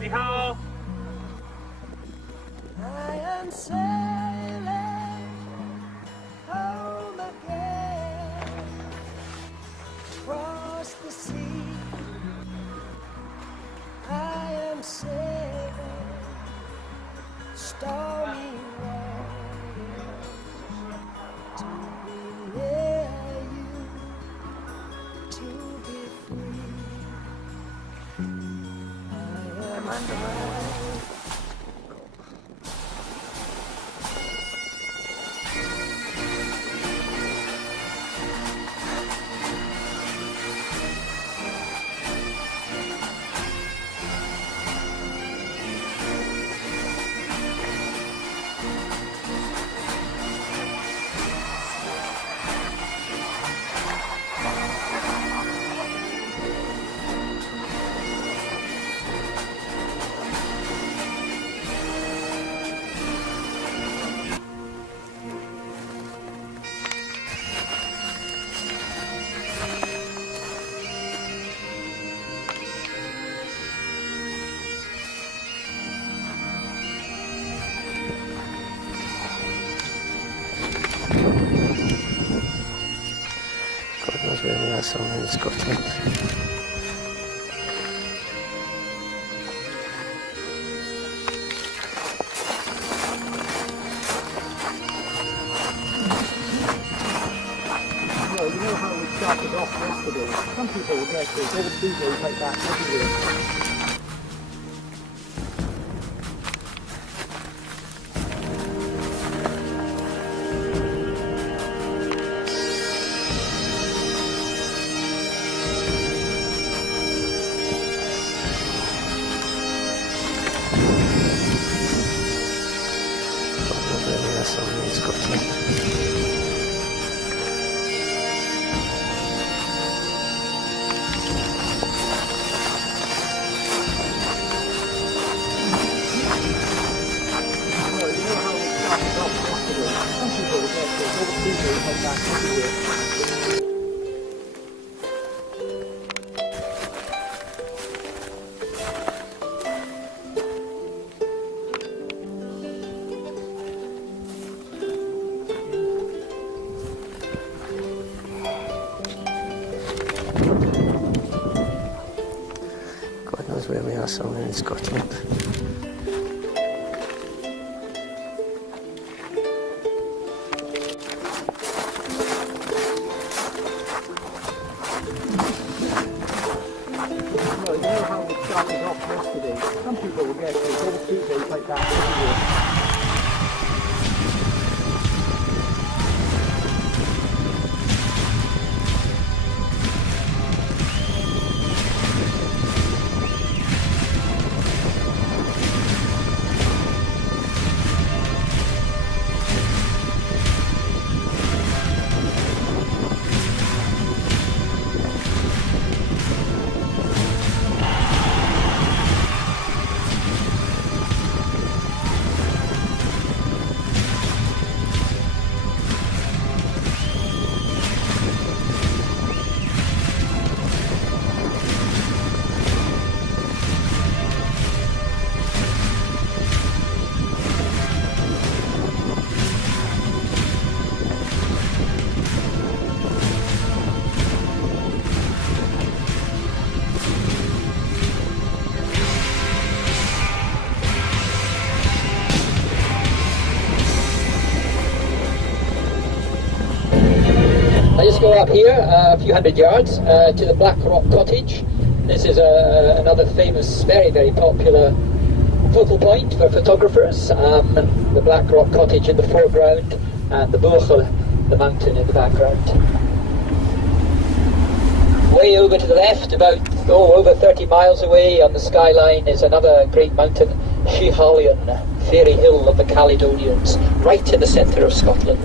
Ni hao. I am sailing home again, across the sea. I am sailing stormy waters to be near you, to be free. I am flying. Really are somewhere in Scotland. Well, you know how we started off yesterday? Some people will get this, they would do things like that everywhere. Somewhere in Scotland. Well, you know how we started off yesterday? Some people will get this, they would do things like that everywhere. God knows where we are, somewhere in Scotland. Well, you know how we started off yesterday? Some people will get this, they would do things like that everywhere. I just go up here a few hundred yards to the Black Rock Cottage. This is another famous, very, very popular focal point for photographers. The Black Rock Cottage in the foreground and the Buchel, the mountain, in the background. Way over to the left, about over 30 miles away on the skyline, is another great mountain, Schiehallion, fairy hill of the Caledonians, right in the centre of Scotland.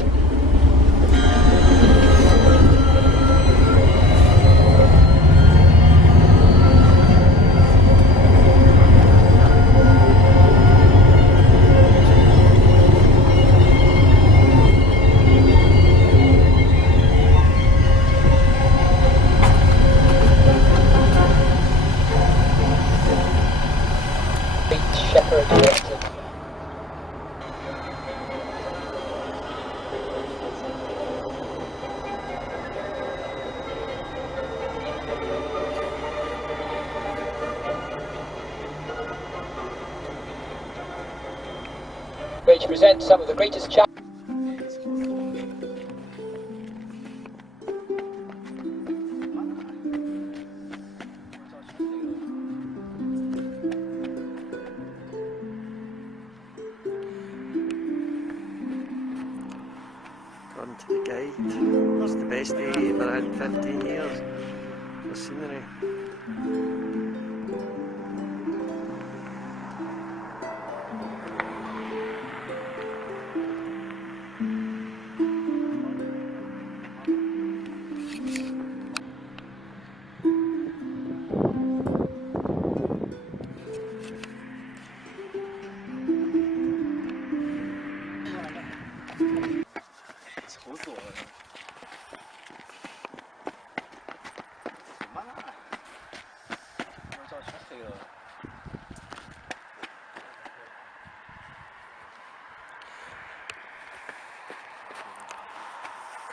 which presents some of the greatest challenges. According to the guide, it's the best day I've ever had in 15 years for scenery.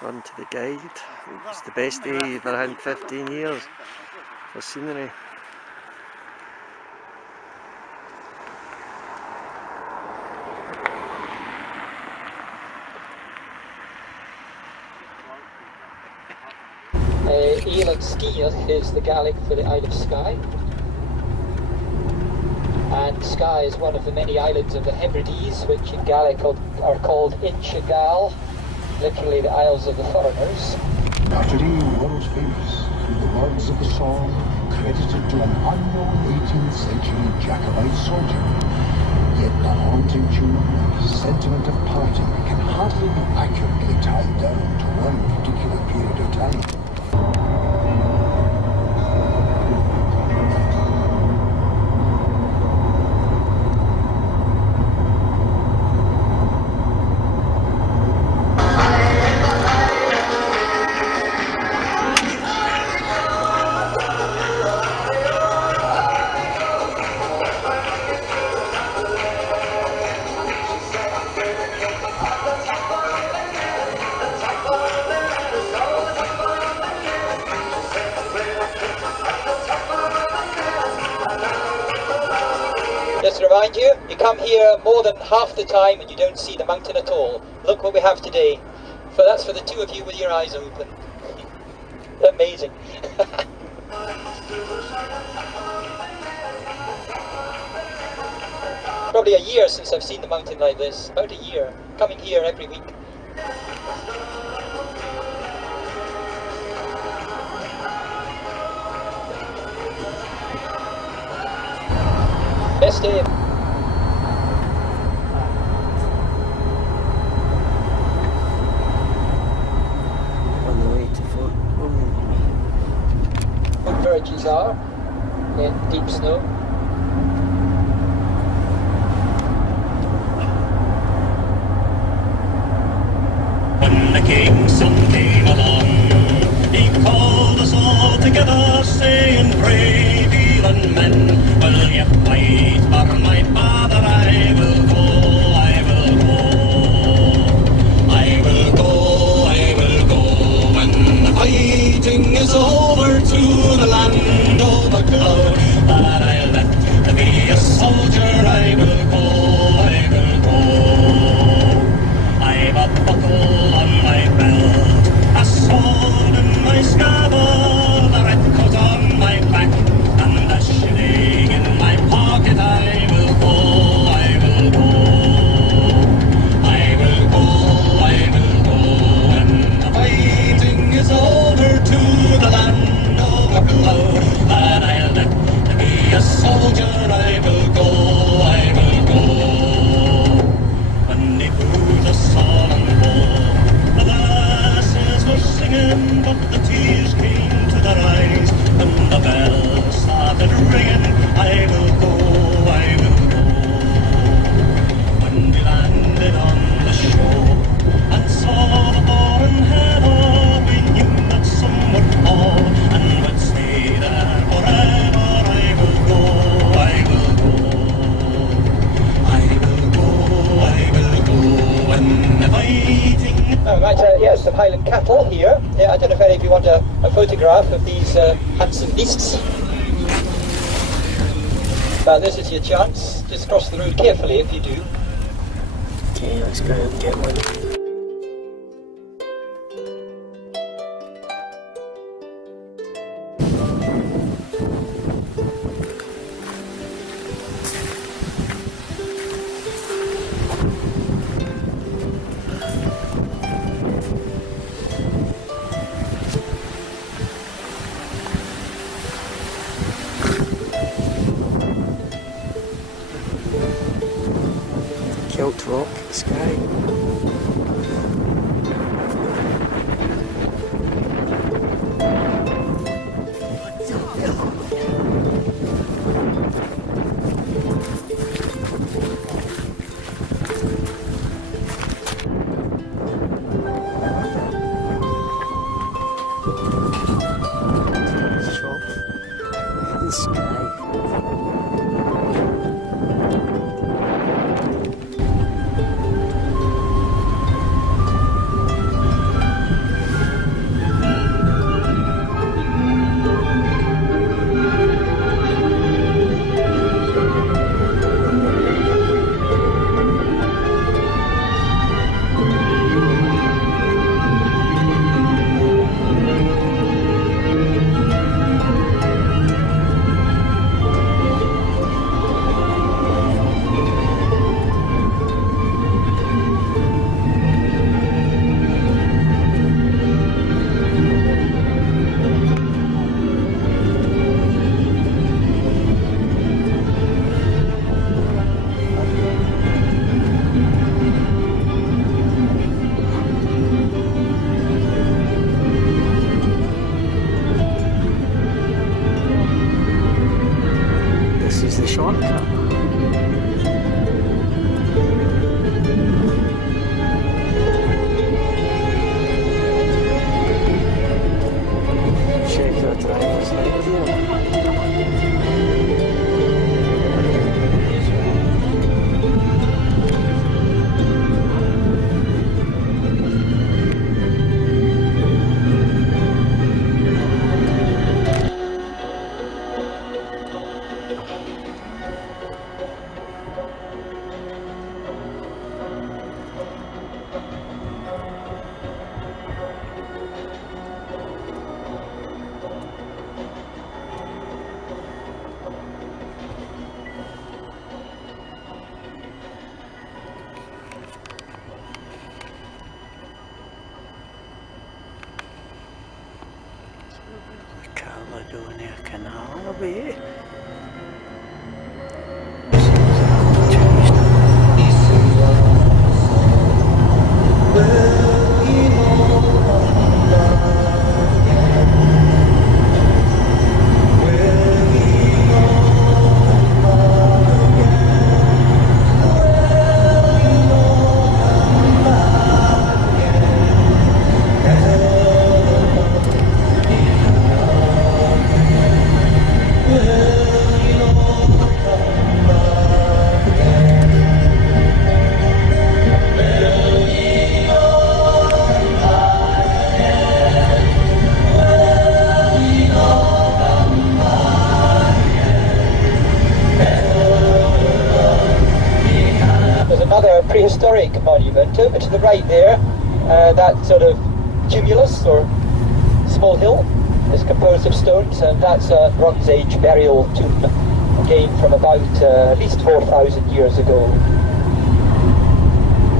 According to the guide, it's the best day I've ever had in 15 years for scenery. Skye is the Gaelic for the Isle of Skye, and Skye is one of the many islands of the Hebrides, which in Gaelic are called Inchigal, literally the Isles of the Foreigners. Rafferty, world famous through the words of the song credited to an unknown 18th century Jacobite soldier. Yet the haunting tune and sentiment of parting can hardly be accurately tied down to one particular period of time. Just to remind you, you come here more than half the time and you don't see the mountain at all. Look what we have today. That's for the two of you with your eyes open. Amazing. Probably a year since I've seen the mountain like this. About a year. Coming here every week. Best day. On the way to Fort William. Footbridges are in deep snow. When the king's son came along, he called us all together, saying, "Brave heathen men, will ye fight for my father? I will go, I will go. I will go, I will go. When the fighting is over, to the land of the cloud, that I left to be a soldier, I will go, I will go. I've a buckle on my belt, a sword in my scabbard, a red coat on my back, and a shilling in my pocket. I will go, I will go. I will go, I will go. When the fighting is over, to the land of the cloud, that I left to be a soldier, I will go, I will go. When they put us all on board, the lasses were singing, but the tears came to their eyes. When the bells started ringing, I will go, I will go. When we landed on the shore and saw the foreign heather, we knew that some would fall and would stay there forever. I will go, I will go. I will go, I will go. When the fighting... Yes, some Highland cattle here. Yeah, I don't know if any of you want a photograph of these handsome beasts. But this is your chance. Just cross the road carefully if you do. Okay, let's go and get one. Kilt rock, Skye. Shop. Skye. This is the shortcut. Check the driver's light here. Caledonia Canal away. There's another prehistoric monument over to the right there. That sort of tumulus or small hill is composed of stones, and that's a Bronze Age burial tomb, again from about at least 4,000 years ago.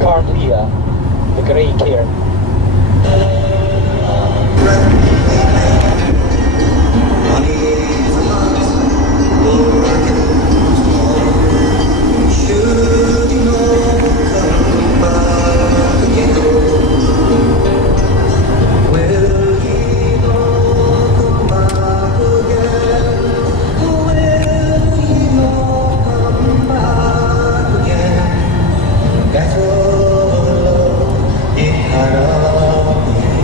Carnlia, the grey cairn. That's all it had.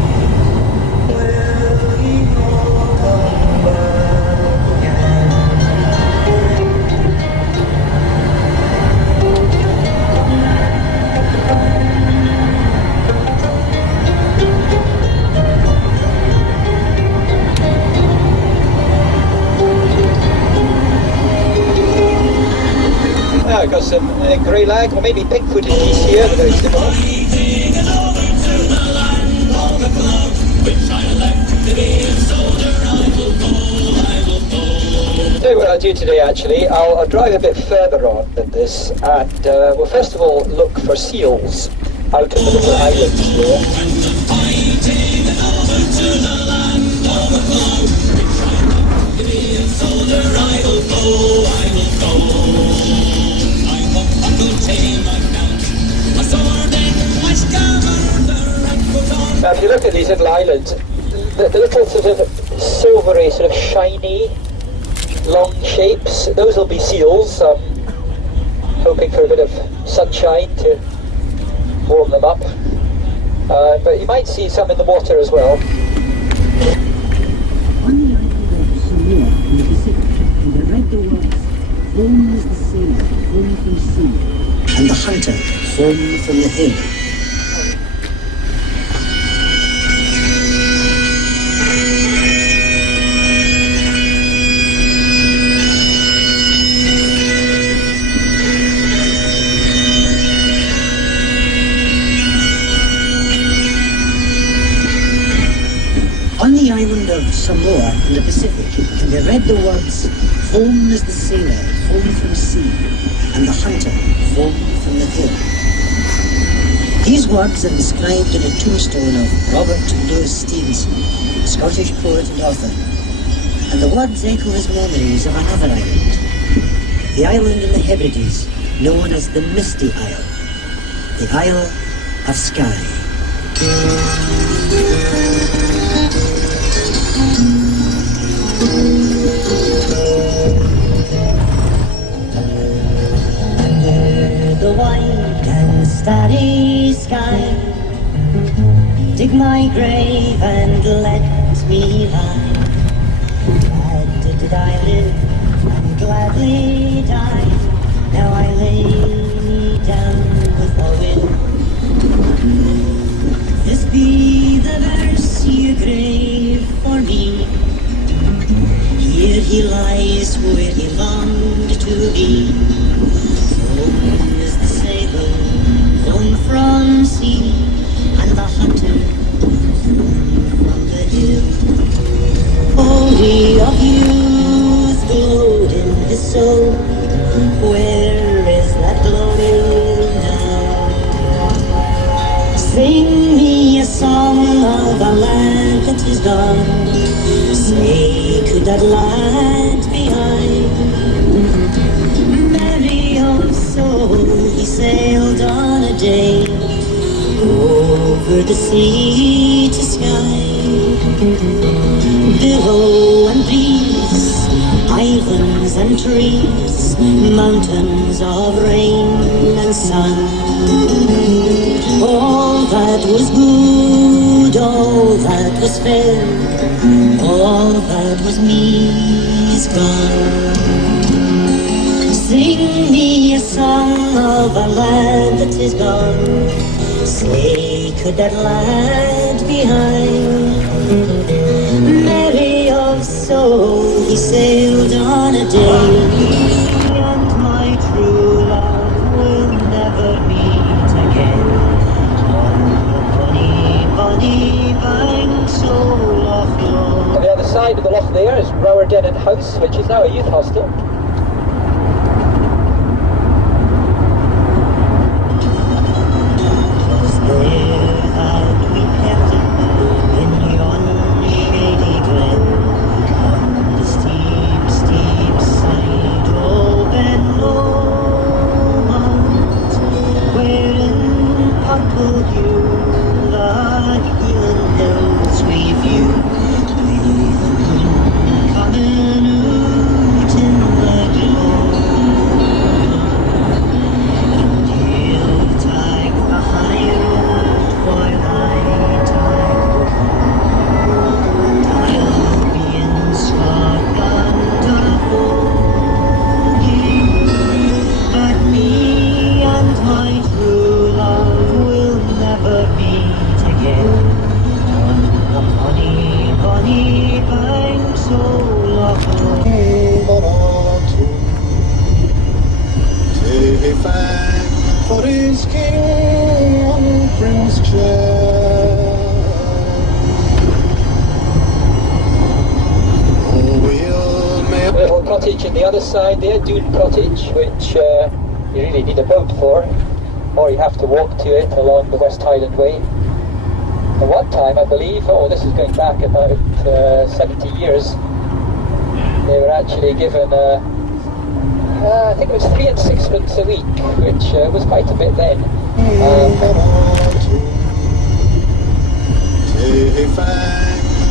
red-headed greylag, or maybe pink-footed geese here, they're very similar. So what I'll do today actually, I'll drive a bit further on than this, and we'll first of all look for seals out of the little islands here. Now if you look at these little islands, the little sort of silvery, sort of shiny, long shapes, those will be seals. Hoping for a bit of sunshine to warm them up. But you might see some in the water as well. On the island of Samoa in the Pacific, and I read the words, home is the sailor, home from sea, and the hunter, home from the hill. On the island of Samoa in the Pacific, and I read the words, home is the sailor, home from sea, and the hunter, home from the hill. These words are inscribed in a tombstone of Robert Louis Stevenson, Scottish poet and author, and the words echo his memories of another island, the island in the Hebrides, known as the Misty Isle, the Isle of Skye. Under the white and starry sky, dig my grave and let me lie. Glad did I live and gladly die. Now I lay me down with a will. This be the verse you grave for me. Here he lies where he longed to be. Home is the sailor, home from sea, and the hunter, home from the hill. Only of youth glowed in his soul. Where is that glory now? Sing me a song of a land that is gone. Say, could that lad behind? Merry of soul, he sailed on a day over the sea to Skye. Billow and breeze, islands and trees, mountains of rain and sun. All that was good, all that was fair, all that was me is gone. Sing me a song of a land that is gone. Say, could that lad behind? Merry of soul, he sailed on a day, and my true love will never meet again. On the bonny, bonny banks of Loch Lomond. On the other side of the loch there is Rafferty House, which is now a youth hostel. Coming out in the the other side there, Dune Cottage, which you really need a boat for, or you have to walk to it along the West Highland Way. At one time, I believe, this is going back about 70 years, they were actually given, I think it was 3 and 6pence a week, which was quite a bit then.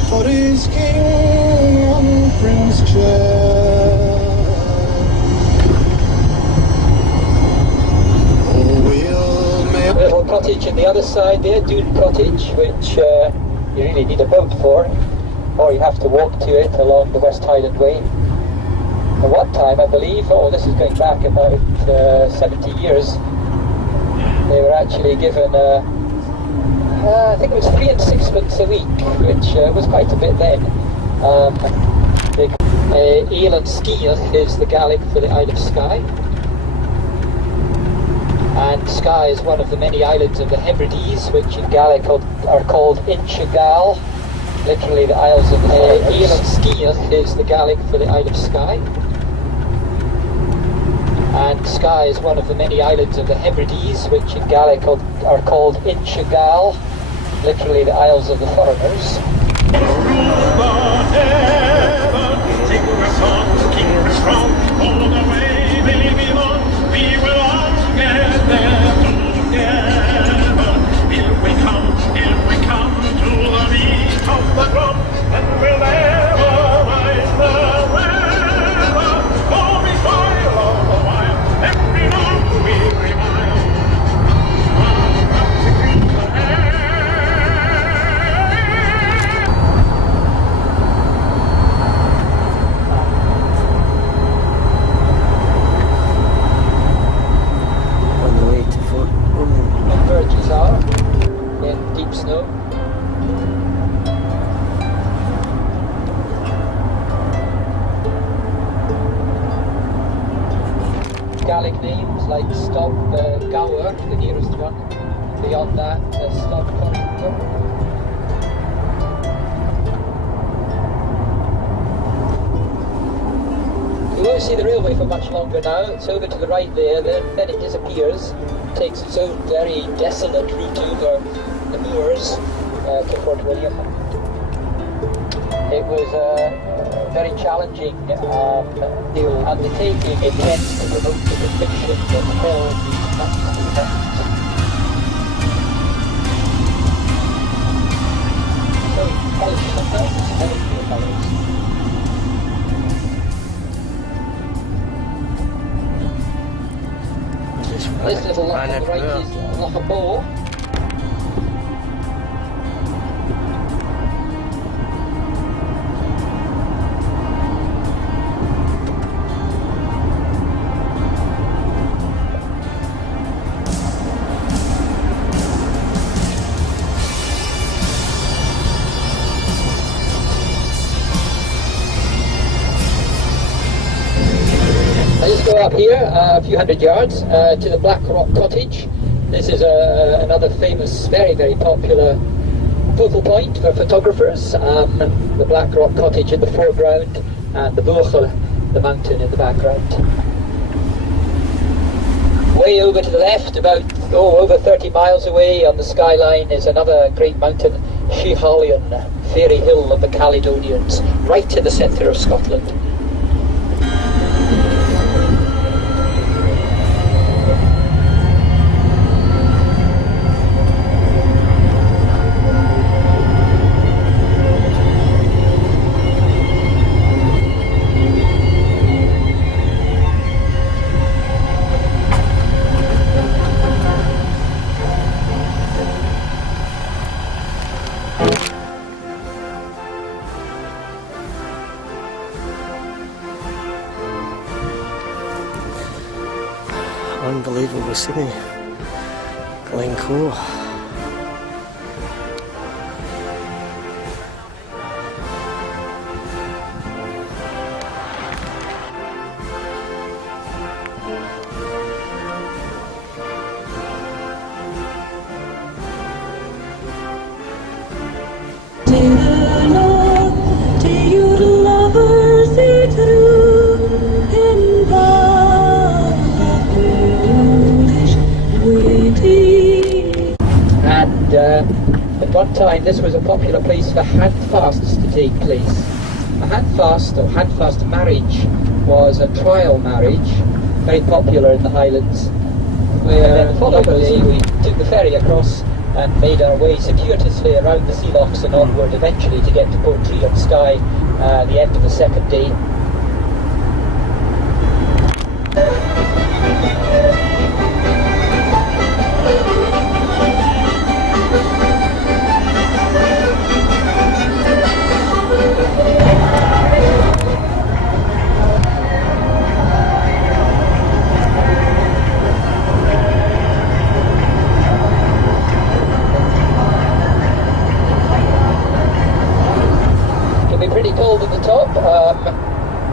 For his king on Prince Charles. A little cottage on the other side there, Dune Cottage, which you really need a boat for, or you have to walk to it along the West Highland Way. At one time, I believe, this is going back about 70 years, they were actually given, I think it was 3 and 6pence a week, which was quite a bit then. Ale and Skye is the Gaelic for the Isle of Skye. And Skye is one of the many islands of the Hebrides, which in Gaelic are called Inchigal, literally the Isles of the Hebrides. Ale and Skye is the Gaelic for the Isle of Skye. And Skye is one of the many islands of the Hebrides, which in Gaelic are called Inchigal, literally the Isles of the Foreigners. Gaelic names like Stop Gower, the nearest one. Beyond that, Stop Corrigan. You won't see the railway for much longer now. It's over to the right there, then it disappears. It takes its own very desolate route over the moors to Fort William. It was a very challenging undertaking. It tends to promote the conviction that hell is not to be left. So, colours sometimes, colours. This little lock on the right is Loch a Bow. I just go up here a few hundred yards to the Black Rock Cottage. This is another famous, very, very popular focal point for photographers. The Black Rock Cottage in the foreground and the Buchel, the mountain, in the background. Way over to the left, about over 30 miles away on the skyline, is another great mountain, Schiehallion, fairy hill of the Caledonians, right in the centre of Scotland. Unbelievable scenery. Glencoe. To you, the lovers, say true. at one time this was a popular place for handfasts to take place. A handfast or handfast marriage was a trial marriage, very popular in the Highlands, where the following day we took the ferry across and made our way circuitously around the sea locks and onward eventually to get to Portree on Skye the end of the second day. Pretty cold at the top.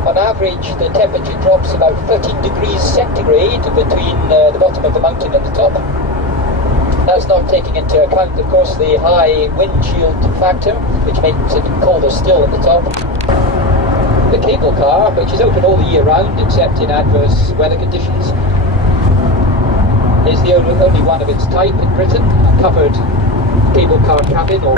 On average the temperature drops about 13 degrees centigrade between the bottom of the mountain and the top. That's not taking into account of course the high windshield factor, which makes it colder still at the top. The cable car, which is open all the year round except in adverse weather conditions, is the only one of its type in Britain, a covered cable car cabin or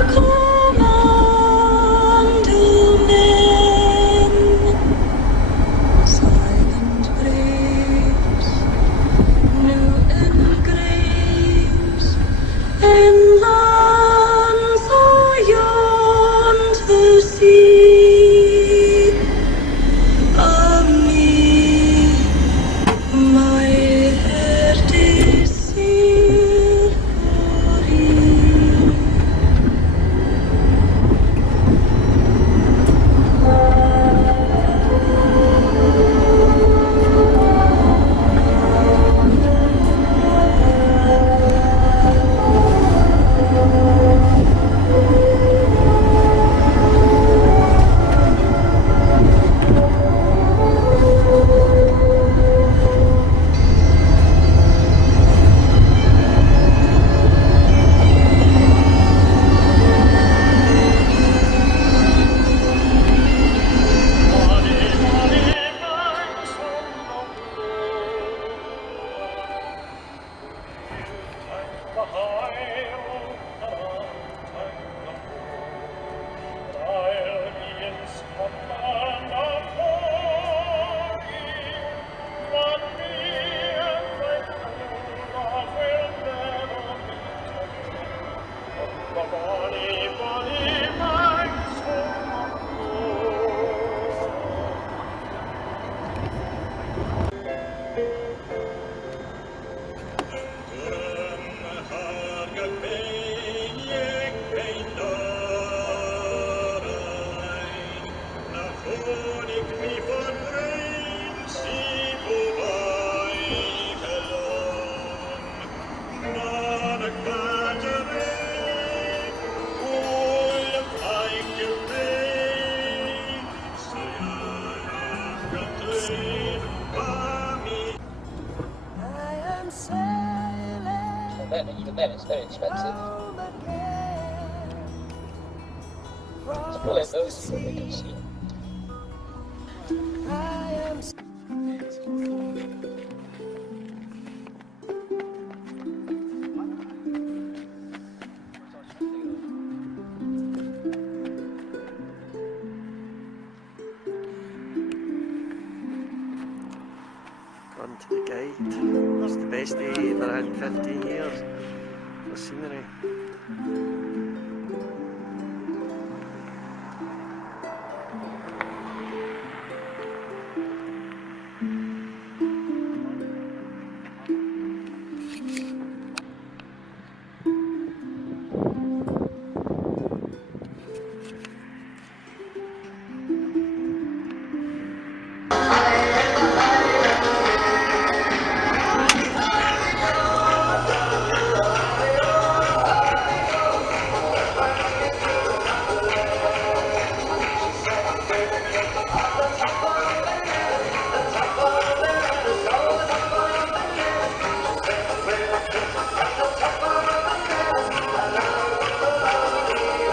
even then it's very expensive. It's probably those people we can see. Gone to the guide. It's the best day in around 15 years for scenery.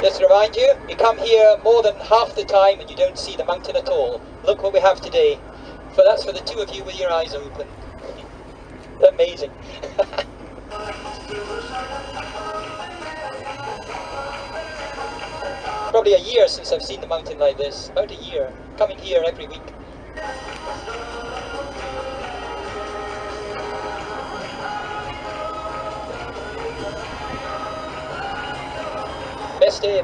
Just to remind you, you come here more than half the time and you don't see the mountain at all. Look what we have today. That's for the two of you with your eyes open. Amazing. probably a year since I've seen the mountain like this. About a year. Coming here every week. Best day.